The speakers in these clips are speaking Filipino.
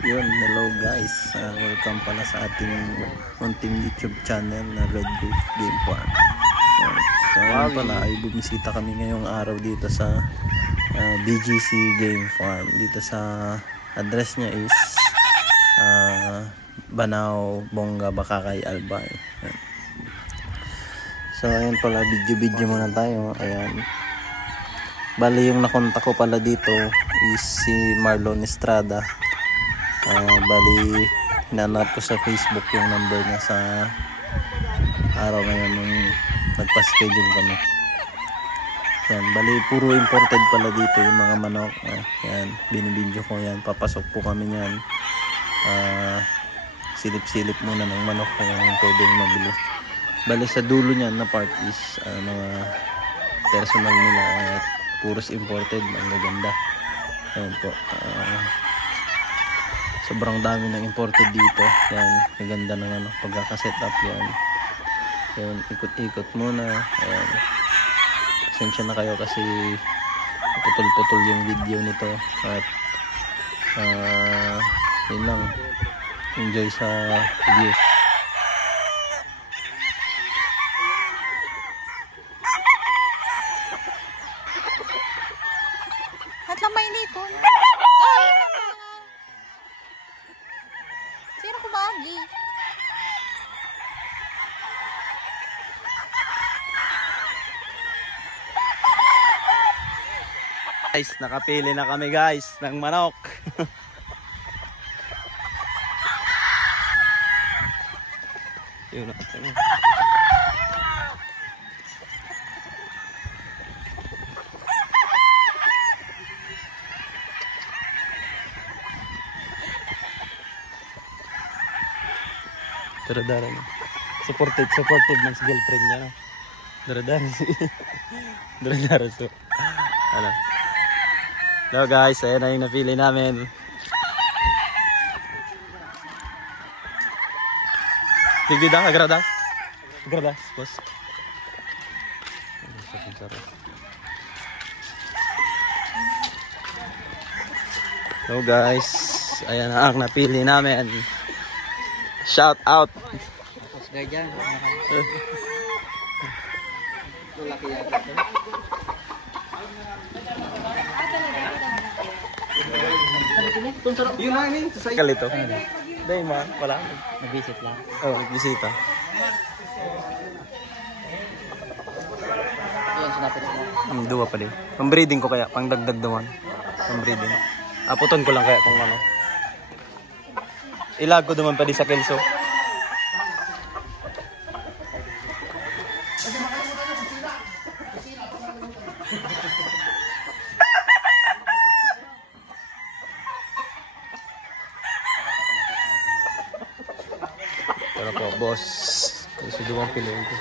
Yun, hello guys. Welcome pala sa ating munting YouTube channel na Red Reef Game Farm. So ayun pala, ay bumisita kami ngayong araw dito sa BGC Game Farm. Dito sa address niya is Banao, Bonga, Bakakay, Albay. Ayan. So ayun pala, video muna tayo. Ayan. Bali yung nakontak ko pala dito is si Marlon Estrada. Bali hinanap ko sa Facebook yung number niya sa araw ngayon nung nagpa-schedule kami. Yan, bali puro imported pala dito yung mga manok. Yan, binibidyo ko yan. Papasok po kami yan. Silip-silip muna ng manok kung pwedeng mabili. Bali sa dulo niyan na part is mga personal nila at puros imported. Ang gaganda. Ayan po. Sobrang dami ng imported dito. Yan, maganda ng pagkaka-set up yan. Yan, ikot-ikot muna. Ayan. Pasensya na kayo kasi putol-putol yung video nito. At yun lang. Enjoy sa video. At lamay nito. Sino ko bagi? Guys, nakapili na kami guys ng manok. Yun na. Daradara na. Supported ng girlfriend niya. No? Daradara si. Daradara so. Ano? Hello guys, ayan na yung napili namin. Tigida, agradas. Agradas, boss. Hello guys, ayan na ang napili namin. Shout out. Tapos ganyan. Laki yata. Yun na yun. Kalito. Dahil ma, wala. Nag-visit lang. Oh, nagbisita. Yun, sinapit sila. Dua pa din. Pang-breeding ko kaya, pang-dagdag dawan. Pang-breeding. Aputon ko lang kaya kung ano. Ilag ko naman pa di sa kelso. Pero po, boss. Kasi duwang piliin ko.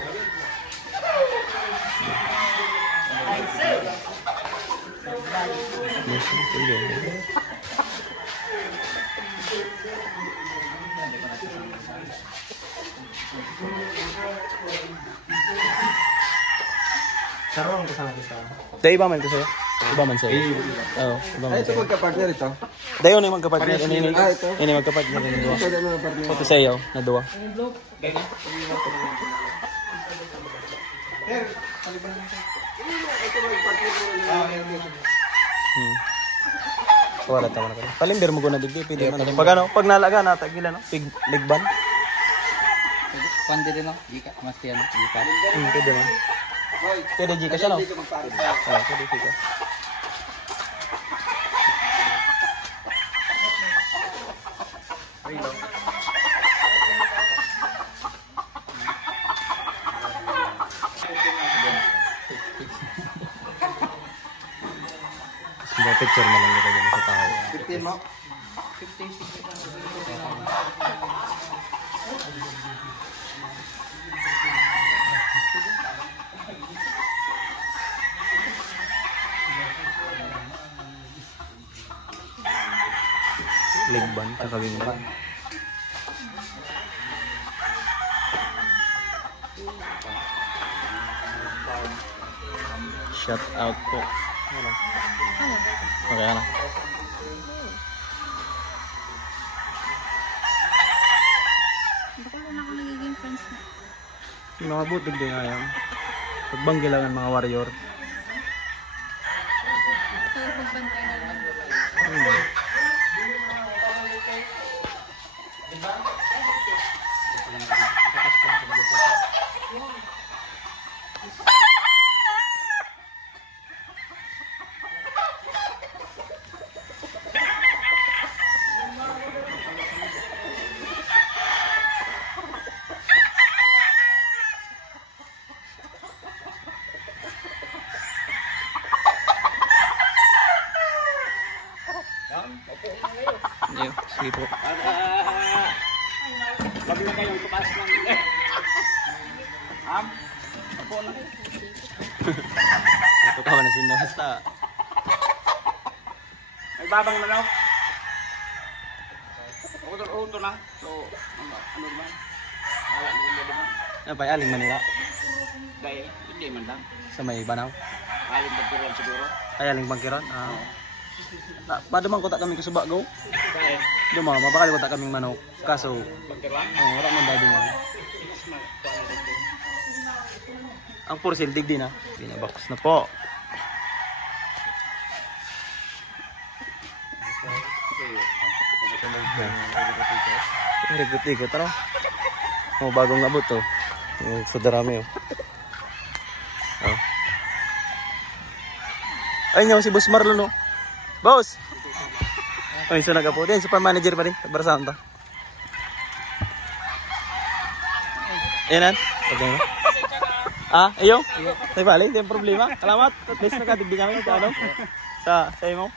Sarong kasama kita. Dahil iba man ko sa'yo? Iba man sa'yo? Oo, iba man Ito sa'yo. magka-partner ito. Dahil yun yung magkapartner. Ito. Yun yung magkapartner ng duwa. Ito na mga partner. Ito sa'yo, na duwa. Wala tama na ka. Palimbir mo ko na digdi. Pwede na. Pag ano, pag nalaga na, tagila no? Pig, ligban. Pwede din no? Gika, mas yan. Gika. Pwede man. Pwede Gika siya no? Pwede Gika. Mga picture na lang nito sa tao. 15 mo? Ligban, kakawingban. Shout out po. Ano? Okay, ano? mga butog din nga yan. Pagbanggi lang ang mga warrior. Ayun, sige po. Wag na kayong tumas ng Apo na. Natukawa na si Nesta. May babang na. Uto na. So, ano ba? Wala ni ulo naman. Ano pa, aling Manila? Dahil hindi man lang. Sa may Banaw? Aling pagkiran siguro. Ay, aling Bangkiron? Padumang ko ta kami kasuba go. Dahil Dumang, mabakali ko ta kaming manok. Kaso, pagkiran. wala man dadumang. Ang porsil, digdi na. Pinabox na po. Ikot-ikot, ano? Oh, bagong abot to. Yung sudarami, oh. Oh. Ayun yung si Boss Marlon, oh. Boss! Ay, so nagapo. Yan, super manager pa rin. Barasaan to. Yan, okay na. Ah, iyo? Tay balik, yung problema. Salamat. At least nakatigdi kami sa ano? Sa imo.